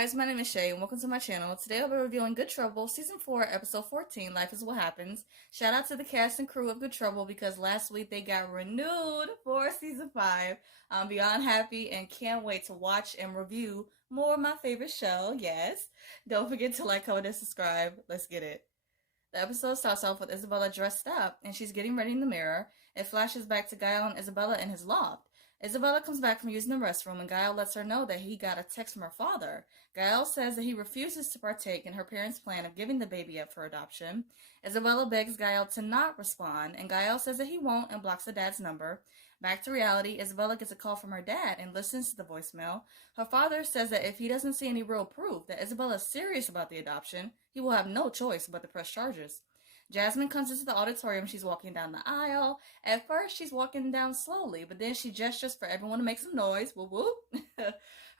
guys, my name is Shay and welcome to my channel. Today I'll be reviewing Good Trouble, Season 4, Episode 14, Life is What Happens. Shout out to the cast and crew of Good Trouble because last week they got renewed for Season 5. I'm beyond happy and can't wait to watch and review more of my favorite show, yes. Don't forget to like, comment, and subscribe. Let's get it. The episode starts off with Isabella dressed up and she's getting ready in the mirror. It flashes back to Gail and Isabella in his loft. Isabella comes back from using the restroom and Gail lets her know that he got a text from her father. Gail says that he refuses to partake in her parents' plan of giving the baby up for adoption. Isabella begs Gail to not respond and Gail says that he won't and blocks the dad's number. Back to reality, Isabella gets a call from her dad and listens to the voicemail. Her father says that if he doesn't see any real proof that Isabella is serious about the adoption, he will have no choice but to press charges. Jasmine comes into the auditorium. She's walking down the aisle. At first, she's walking down slowly, but then she gestures for everyone to make some noise. Whoop whoop.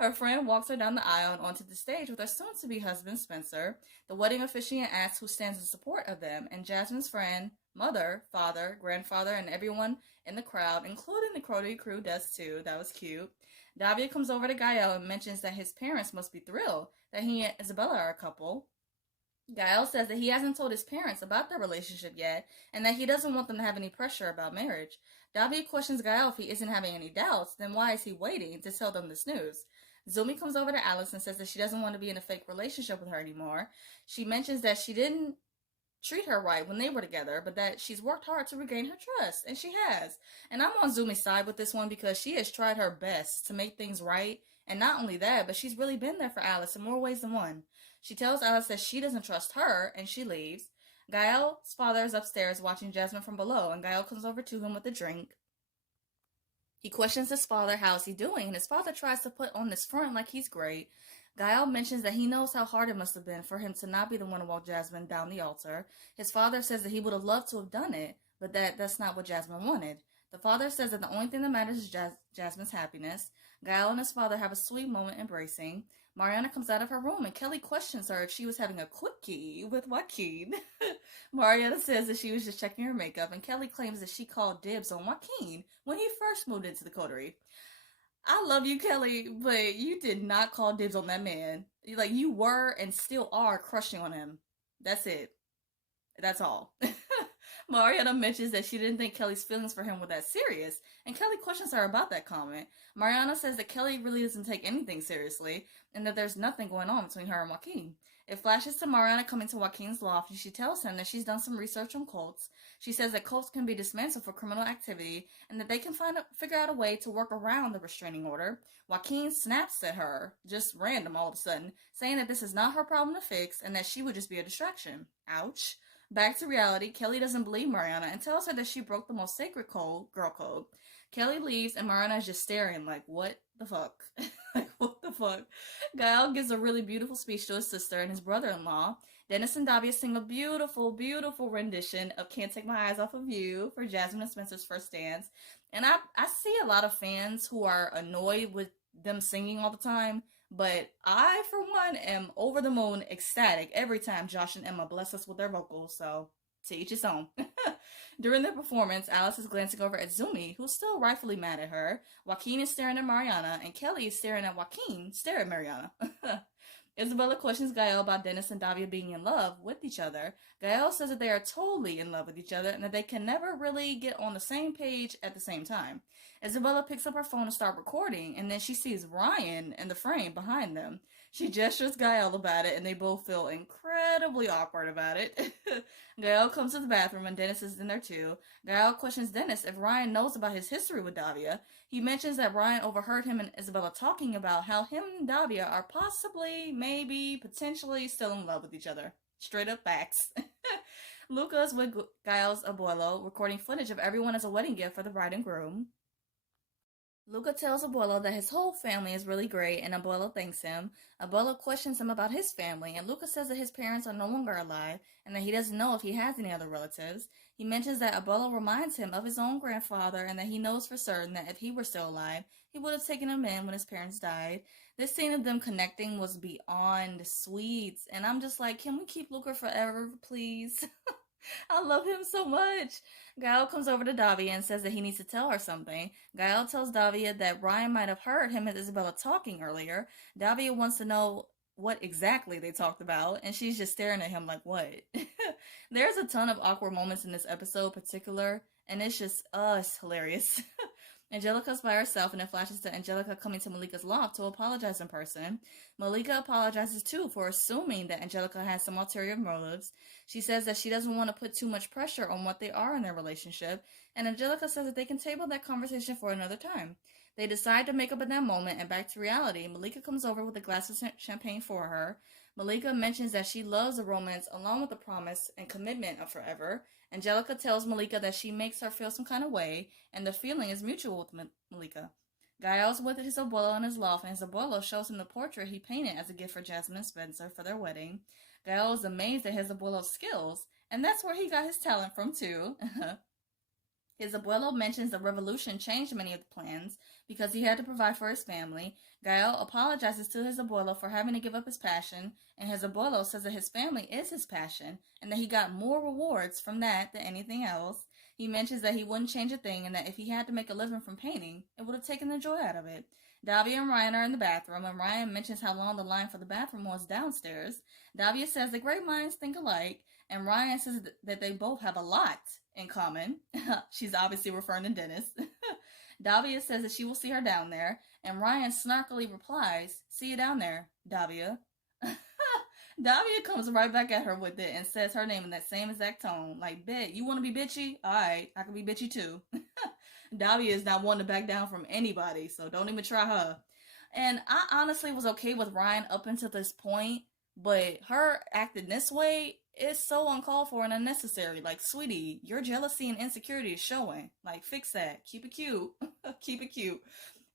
Her friend walks her down the aisle and onto the stage with her soon-to-be husband, Spencer. The wedding officiant asks who stands in support of them, and Jasmine's friend, mother, father, grandfather, and everyone in the crowd, including the Crody crew, does too. That was cute. Davia comes over to Gael and mentions that his parents must be thrilled that he and Isabella are a couple. Gael says that he hasn't told his parents about their relationship yet, and that he doesn't want them to have any pressure about marriage. Davia questions Gael if he isn't having any doubts, then why is he waiting to tell them this news? Zumi comes over to Alice and says that she doesn't want to be in a fake relationship with her anymore. She mentions that she didn't treat her right when they were together, but that she's worked hard to regain her trust, and she has. And I'm on Zumi's side with this one because she has tried her best to make things right, and not only that, but she's really been there for Alice in more ways than one. She tells Alice that she doesn't trust her, and she leaves. Gael's father is upstairs watching Jasmine from below, and Gael comes over to him with a drink. He questions his father, how's he doing, and his father tries to put on this front like he's great. Gael mentions that he knows how hard it must have been for him to not be the one to walk Jasmine down the altar. His father says that he would have loved to have done it, but that's not what Jasmine wanted. The father says that the only thing that matters is Jasmine's happiness. Gael and his father have a sweet moment embracing. Mariana comes out of her room and Kelly questions her if she was having a quickie with Joaquin. Mariana says that she was just checking her makeup, and Kelly claims that she called dibs on Joaquin when he first moved into the coterie. I love you, Kelly, but you did not call dibs on that man. Like, you were and still are crushing on him. That's it. That's all. Mariana mentions that she didn't think Kelly's feelings for him were that serious, and Kelly questions her about that comment. Mariana says that Kelly really doesn't take anything seriously, and that there's nothing going on between her and Joaquin. It flashes to Mariana coming to Joaquin's loft, and she tells him that she's done some research on cults. She says that cults can be dismantled for criminal activity, and that they can figure out a way to work around the restraining order. Joaquin snaps at her, just random all of a sudden, saying that this is not her problem to fix, and that she would just be a distraction. Ouch. Back to reality, Kelly doesn't believe Mariana and tells her that she broke the most sacred code, girl code. Kelly leaves and Mariana is just staring like, what the fuck? Like, what the fuck? Gael gives a really beautiful speech to his sister and his brother-in-law. Dennis and Davia sing a beautiful, beautiful rendition of Can't Take My Eyes Off of You for Jasmine and Spencer's first dance. And I see a lot of fans who are annoyed with them singing all the time. But I, for one, am over the moon ecstatic every time Josh and Emma bless us with their vocals, so to each his own. During the performance, Alice is glancing over at Zumi, who's still rightfully mad at her. Joaquin is staring at Mariana, and Kelly is staring at Joaquin, stare at Mariana. Isabella questions Gael about Dennis and Davia being in love with each other. Gael says that they are totally in love with each other and that they can never really get on the same page at the same time. Isabella picks up her phone to start recording, and then she sees Ryan in the frame behind them. She gestures Gael about it, and they both feel incredibly awkward about it. Gael comes to the bathroom, and Dennis is in there too. Gael questions Dennis if Ryan knows about his history with Davia. He mentions that Ryan overheard him and Isabella talking about how him and Davia are possibly, maybe, potentially still in love with each other. Straight up facts. Luca is with Gael's abuelo, recording footage of everyone as a wedding gift for the bride and groom. Luca tells Abuelo that his whole family is really great, and Abuelo thanks him. Abuelo questions him about his family, and Luca says that his parents are no longer alive, and that he doesn't know if he has any other relatives. He mentions that Abuelo reminds him of his own grandfather, and that he knows for certain that if he were still alive, he would have taken him in when his parents died. This scene of them connecting was beyond sweet, and I'm just like, can we keep Luca forever, please? I love him so much. Gail comes over to Davia and says that he needs to tell her something. Gail tells Davia that Ryan might have heard him and Isabella talking earlier. Davia wants to know what exactly they talked about, and she's just staring at him like, what? There's a ton of awkward moments in this episode particular, and it's hilarious. Angelica's by herself, and it flashes to Angelica coming to Malika's loft to apologize in person. Malika apologizes too for assuming that Angelica has some ulterior motives. She says that she doesn't want to put too much pressure on what they are in their relationship, and Angelica says that they can table that conversation for another time. They decide to make up in that moment, and back to reality, Malika comes over with a glass of champagne for her. Malika mentions that she loves the romance along with the promise and commitment of forever. Angelica tells Malika that she makes her feel some kind of way, and the feeling is mutual with Malika. Gael's with his abuelo in his loft, and his abuelo shows him the portrait he painted as a gift for Jasmine and Spencer for their wedding. Gael is amazed at his abuelo's skills, and that's where he got his talent from too. His abuelo mentions the revolution changed many of the plans because he had to provide for his family. Gael apologizes to his abuelo for having to give up his passion, and his abuelo says that his family is his passion and that he got more rewards from that than anything else. He mentions that he wouldn't change a thing and that if he had to make a living from painting, it would have taken the joy out of it. Davia and Ryan are in the bathroom, and Ryan mentions how long the line for the bathroom was downstairs. Davia says that great minds think alike, and Ryan says that they both have a lot in common. She's obviously referring to Dennis. Davia says that she will see her down there, and Ryan snarkily replies, "See you down there, Davia." Davia comes right back at her with it and says her name in that same exact tone. Like, "Bet, you want to be bitchy? Alright, I can be bitchy too." Davia is not one to back down from anybody, so don't even try her. And I honestly was okay with Ryan up until this point, but her acting this way is so uncalled for and unnecessary. Like, sweetie, your jealousy and insecurity is showing. Like, fix that. Keep it cute. Keep it cute.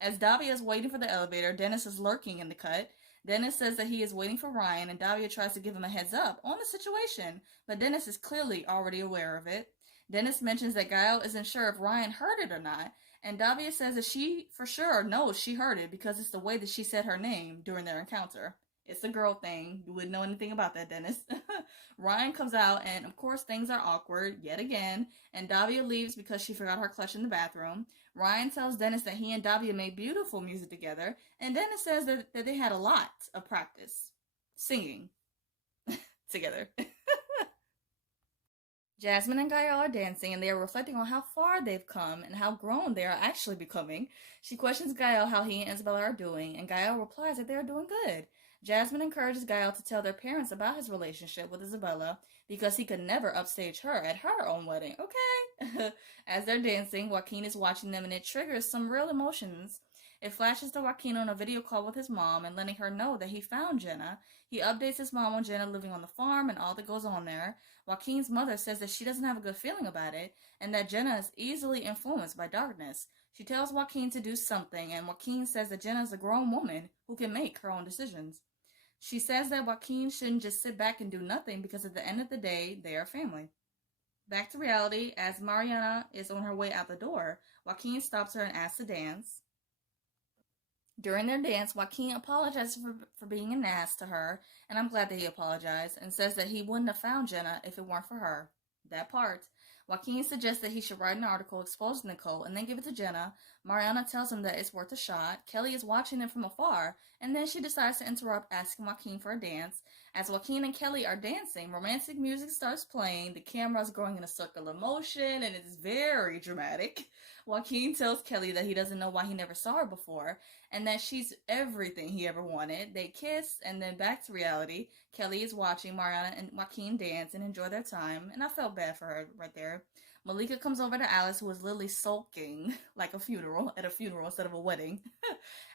As Davia is waiting for the elevator, Dennis is lurking in the cut. Dennis says that he is waiting for Ryan, and Davia tries to give him a heads up on the situation, but Dennis is clearly already aware of it. Dennis mentions that Gail isn't sure if Ryan heard it or not, and Davia says that she for sure knows she heard it because it's the way that she said her name during their encounter. It's a girl thing. You wouldn't know anything about that, Dennis. Ryan comes out, and of course things are awkward yet again, and Davia leaves because she forgot her clutch in the bathroom. Ryan tells Dennis that he and Davia made beautiful music together, and Dennis says that they had a lot of practice singing together. Jasmine and Gael are dancing, and they are reflecting on how far they've come and how grown they are actually becoming. She questions Gael how he and Isabella are doing, and Gael replies that they are doing good. Jasmine encourages Gael to tell their parents about his relationship with Isabella because he could never upstage her at her own wedding. Okay. As they're dancing, Joaquin is watching them, and it triggers some real emotions. It flashes to Joaquin on a video call with his mom and letting her know that he found Jenna. He updates his mom on Jenna living on the farm and all that goes on there. Joaquin's mother says that she doesn't have a good feeling about it and that Jenna is easily influenced by darkness. She tells Joaquin to do something, and Joaquin says that Jenna is a grown woman who can make her own decisions. She says that Joaquin shouldn't just sit back and do nothing because at the end of the day, they are family. Back to reality, as Mariana is on her way out the door, Joaquin stops her and asks to dance. During their dance, Joaquin apologizes for being an ass to her, and I'm glad that he apologized, and says that he wouldn't have found Jenna if it weren't for her. That part. Joaquin suggests that he should write an article exposing the cult and then give it to Jenna. Mariana tells him that it's worth a shot. Kelly is watching them from afar, and then she decides to interrupt, asking Joaquin for a dance. As Joaquin and Kelly are dancing, romantic music starts playing, the camera is going in a circular motion, and it's very dramatic. Joaquin tells Kelly that he doesn't know why he never saw her before, and that she's everything he ever wanted. They kiss, and then back to reality. Kelly is watching Mariana and Joaquin dance and enjoy their time, and I felt bad for her right there. Malika comes over to Alice, who is literally sulking like at a funeral instead of a wedding.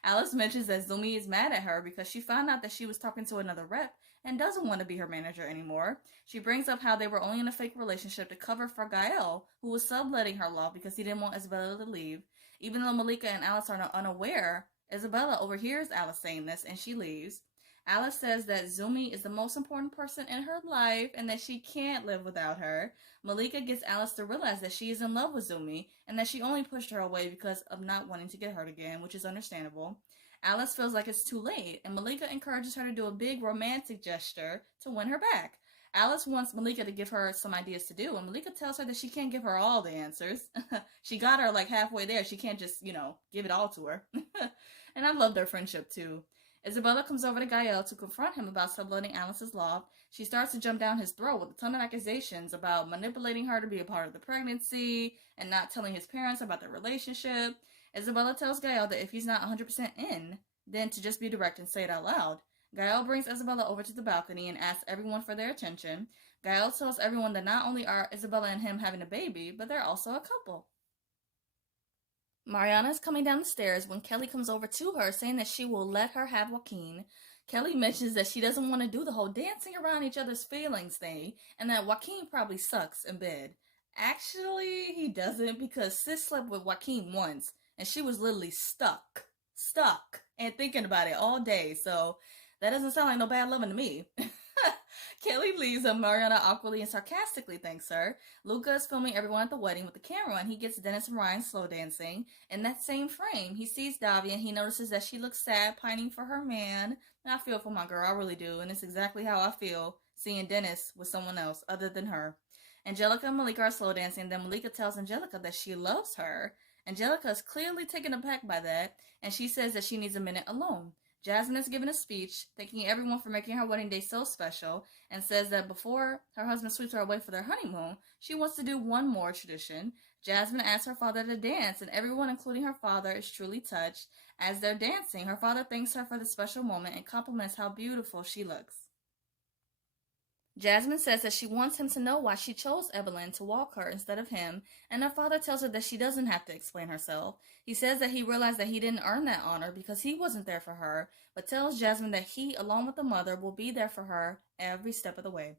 Alice mentions that Zumi is mad at her because she found out that she was talking to another rep and doesn't want to be her manager anymore. She brings up how they were only in a fake relationship to cover for Gael, who was subletting her loft because he didn't want Isabella to leave. Even though Malika and Alice are unaware, Isabella overhears Alice saying this and she leaves. Alice says that Zumi is the most important person in her life and that she can't live without her. Malika gets Alice to realize that she is in love with Zumi and that she only pushed her away because of not wanting to get hurt again, which is understandable. Alice feels like it's too late, and Malika encourages her to do a big romantic gesture to win her back. Alice wants Malika to give her some ideas to do, and Malika tells her that she can't give her all the answers. She got her like halfway there. She can't just, give it all to her. And I love their friendship too. Isabella comes over to Gael to confront him about subletting Alice's loft. She starts to jump down his throat with a ton of accusations about manipulating her to be a part of the pregnancy and not telling his parents about their relationship. Isabella tells Gael that if he's not 100% in, then to just be direct and say it out loud. Gael brings Isabella over to the balcony and asks everyone for their attention. Gael tells everyone that not only are Isabella and him having a baby, but they're also a couple. Mariana is coming down the stairs when Kelly comes over to her saying that she will let her have Joaquin. Kelly mentions that she doesn't want to do the whole dancing around each other's feelings thing and that Joaquin probably sucks in bed. Actually, he doesn't because Sis slept with Joaquin once and she was literally stuck and thinking about it all day, so that doesn't sound like no bad loving to me. Kelly leaves and Mariana awkwardly and sarcastically thanks her. Luca is filming everyone at the wedding with the camera and he gets Dennis and Ryan slow dancing. In that same frame, he sees Davia and he notices that she looks sad, pining for her man. And I feel for my girl, I really do. And it's exactly how I feel seeing Dennis with someone else other than her. Angelica and Malika are slow dancing, and then Malika tells Angelica that she loves her. Angelica is clearly taken aback by that, and she says that she needs a minute alone. Jasmine is giving a speech, thanking everyone for making her wedding day so special, and says that before her husband sweeps her away for their honeymoon, she wants to do one more tradition. Jasmine asks her father to dance, and everyone, including her father, is truly touched. As they're dancing, her father thanks her for the special moment and compliments how beautiful she looks. Jasmine says that she wants him to know why she chose Evelyn to walk her instead of him, and her father tells her that she doesn't have to explain herself. He says that he realized that he didn't earn that honor because he wasn't there for her, but tells Jasmine that he, along with the mother, will be there for her every step of the way.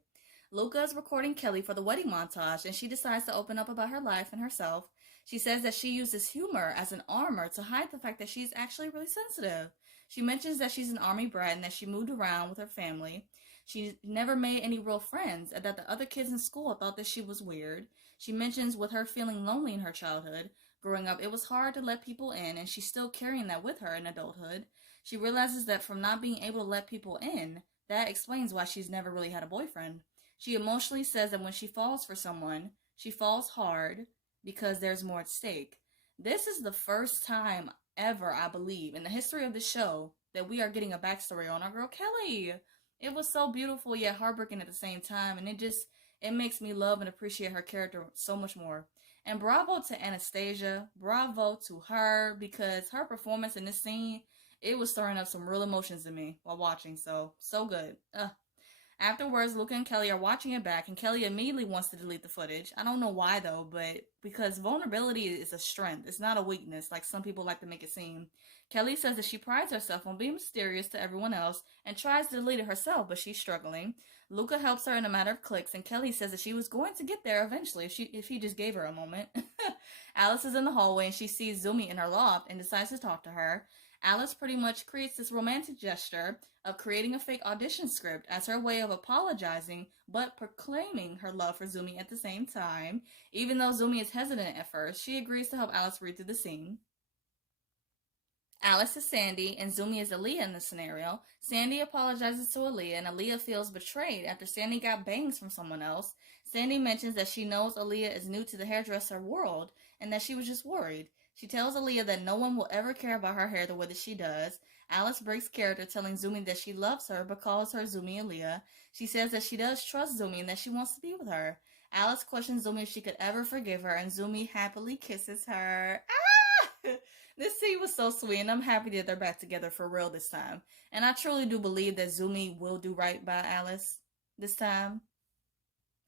Luca is recording Kelly for the wedding montage, and she decides to open up about her life and herself. She says that she uses humor as an armor to hide the fact that she's actually really sensitive. She mentions that she's an army brat and that she moved around with her family. She never made any real friends, and that the other kids in school thought that she was weird. She mentions with her feeling lonely in her childhood. Growing up, it was hard to let people in, and she's still carrying that with her in adulthood. She realizes that from not being able to let people in, that explains why she's never really had a boyfriend. She emotionally says that when she falls for someone, she falls hard because there's more at stake. This is the first time ever, I believe, in the history of the show that we are getting a backstory on our girl Kelly. It was so beautiful yet heartbreaking at the same time, and it makes me love and appreciate her character so much more. And bravo to Anastasia, bravo to her, because her performance in this scene, it was stirring up some real emotions in me while watching, so good. Afterwards, Luca and Kelly are watching it back, and Kelly immediately wants to delete the footage. I don't know why, though, but because vulnerability is a strength. It's not a weakness, like some people like to make it seem. Kelly says that she prides herself on being mysterious to everyone else and tries to delete it herself, but she's struggling. Luca helps her in a matter of clicks, and Kelly says that she was going to get there eventually if he just gave her a moment. Alice is in the hallway, and she sees Zumi in her loft and decides to talk to her. Alice pretty much creates this romantic gesture of creating a fake audition script as her way of apologizing but proclaiming her love for Zumi at the same time. Even though Zumi is hesitant at first, she agrees to help Alice read through the scene. Alice is Sandy, and Zumi is Aaliyah in the scenario. Sandy apologizes to Aaliyah, and Aaliyah feels betrayed after Sandy got bangs from someone else. Sandy mentions that she knows Aaliyah is new to the hairdresser world, and that she was just worried. She tells Aaliyah that no one will ever care about her hair the way that she does. Alice breaks character, telling Zumi that she loves her but calls her Zumi Aaliyah. She says that she does trust Zumi and that she wants to be with her. Alice questions Zumi if she could ever forgive her, and Zumi happily kisses her. This scene was so sweet, and I'm happy that they're back together for real this time. And I truly do believe that Zumi will do right by Alice this time.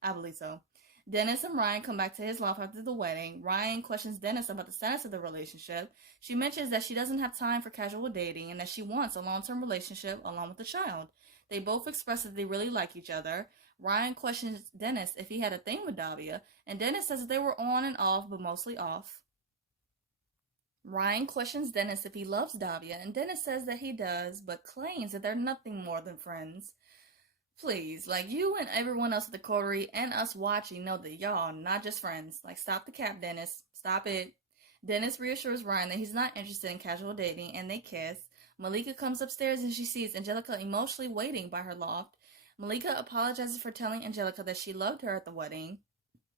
I believe so. Dennis and Ryan come back to his loft after the wedding. Ryan questions Dennis about the status of the relationship. She mentions that she doesn't have time for casual dating and that she wants a long-term relationship along with a child. They both express that they really like each other. Ryan questions Dennis if he had a thing with Davia, and Dennis says that they were on and off, but mostly off. Ryan questions Dennis if he loves Davia, and Dennis says that he does, but claims that they're nothing more than friends. Please, like, you and everyone else at the coterie and us watching know that y'all not just friends. Like, stop the cap, Dennis. Stop it. Dennis reassures Ryan that he's not interested in casual dating, and they kiss. Malika comes upstairs and she sees Angelica emotionally waiting by her loft. Malika apologizes for telling Angelica that she loved her at the wedding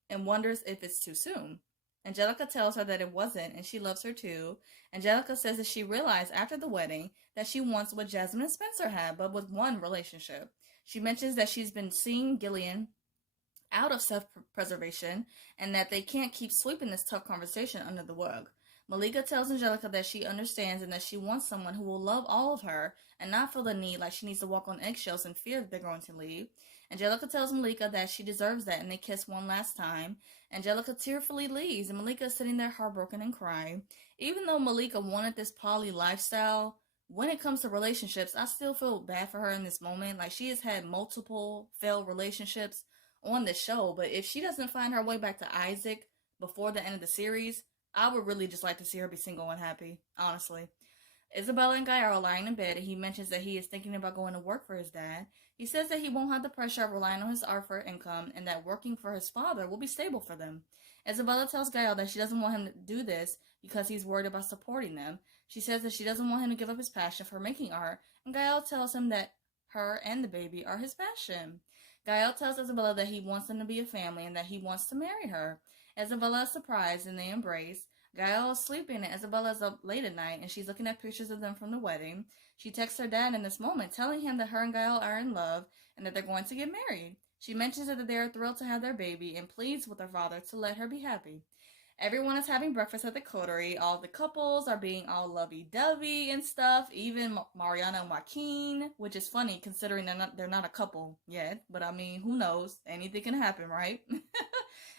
and wonders if it's too soon. Angelica tells her that it wasn't, and she loves her too. Angelica says that she realized after the wedding that she wants what Jasmine and Spencer had, but with one relationship. She mentions that she's been seeing Gillian out of self-preservation and that they can't keep sweeping this tough conversation under the rug. Malika tells Angelica that she understands and that she wants someone who will love all of her and not feel the need like she needs to walk on eggshells in fear that they're going to leave. Angelica tells Malika that she deserves that, and they kiss one last time. Angelica tearfully leaves, and Malika is sitting there heartbroken and crying. Even though Malika wanted this poly lifestyle, when it comes to relationships, I still feel bad for her in this moment. Like, she has had multiple failed relationships on the show, but if she doesn't find her way back to Isaac before the end of the series, I would really just like to see her be single and happy, honestly. Isabella and Gail are lying in bed, and he mentions that he is thinking about going to work for his dad. He says that he won't have the pressure of relying on his art for income and that working for his father will be stable for them. Isabella tells Gail that she doesn't want him to do this because he's worried about supporting them. She says that she doesn't want him to give up his passion for making art, and Gail tells him that her and the baby are his passion. Gael tells Isabella that he wants them to be a family and that he wants to marry her. Isabella is surprised and they embrace. Gael is sleeping and Isabella is up late at night and she's looking at pictures of them from the wedding. She texts her dad in this moment, telling him that her and Gael are in love and that they're going to get married. She mentions that they are thrilled to have their baby and pleads with her father to let her be happy. Everyone is having breakfast at the coterie. All the couples are being all lovey-dovey and stuff. Even Mariana and Joaquin, which is funny considering they're not a couple yet. But I mean, who knows? Anything can happen, right?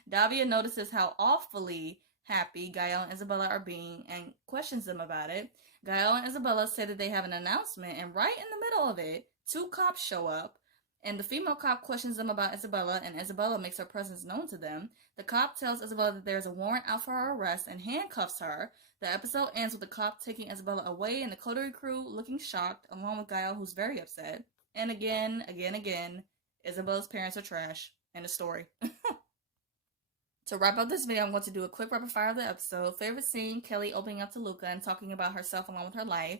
Davia notices how awfully happy Gael and Isabella are being and questions them about it. Gael and Isabella say that they have an announcement, and right in the middle of it, two cops show up. And the female cop questions them about Isabella, and Isabella makes her presence known to them. The cop tells Isabella that there's a warrant out for her arrest and handcuffs her. The episode ends with the cop taking Isabella away and the coterie crew looking shocked, along with Gael, who's very upset. And again, Isabella's parents are trash. End of story. To wrap up this video, I'm going to do a quick rapid fire of the episode. Favorite scene, Kelly opening up to Luca and talking about herself along with her life.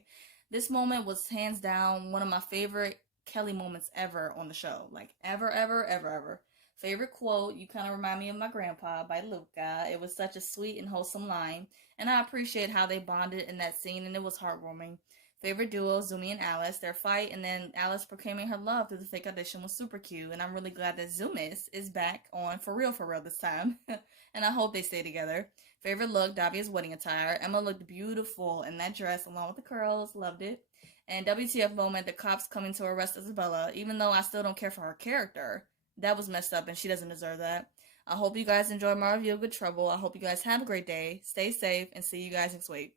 This moment was hands down one of my favorite Kelly moments ever on the show. Like, ever. Favorite quote, "You kind of remind me of my grandpa," by Luca. It was such a sweet and wholesome line, and I appreciate how they bonded in that scene, and it was heartwarming. Favorite duo, Zumi and Alice. Their fight, and then Alice proclaiming her love through the fake audition was super cute, and I'm really glad that Zumis is back on for real this time, and I hope they stay together. Favorite look, Davia's wedding attire. Emma looked beautiful in that dress along with the curls, loved it. And WTF moment, the cops coming to arrest Isabella, even though I still don't care for her character. That was messed up and she doesn't deserve that. I hope you guys enjoyed my review of Good Trouble. I hope you guys have a great day. Stay safe and see you guys next week.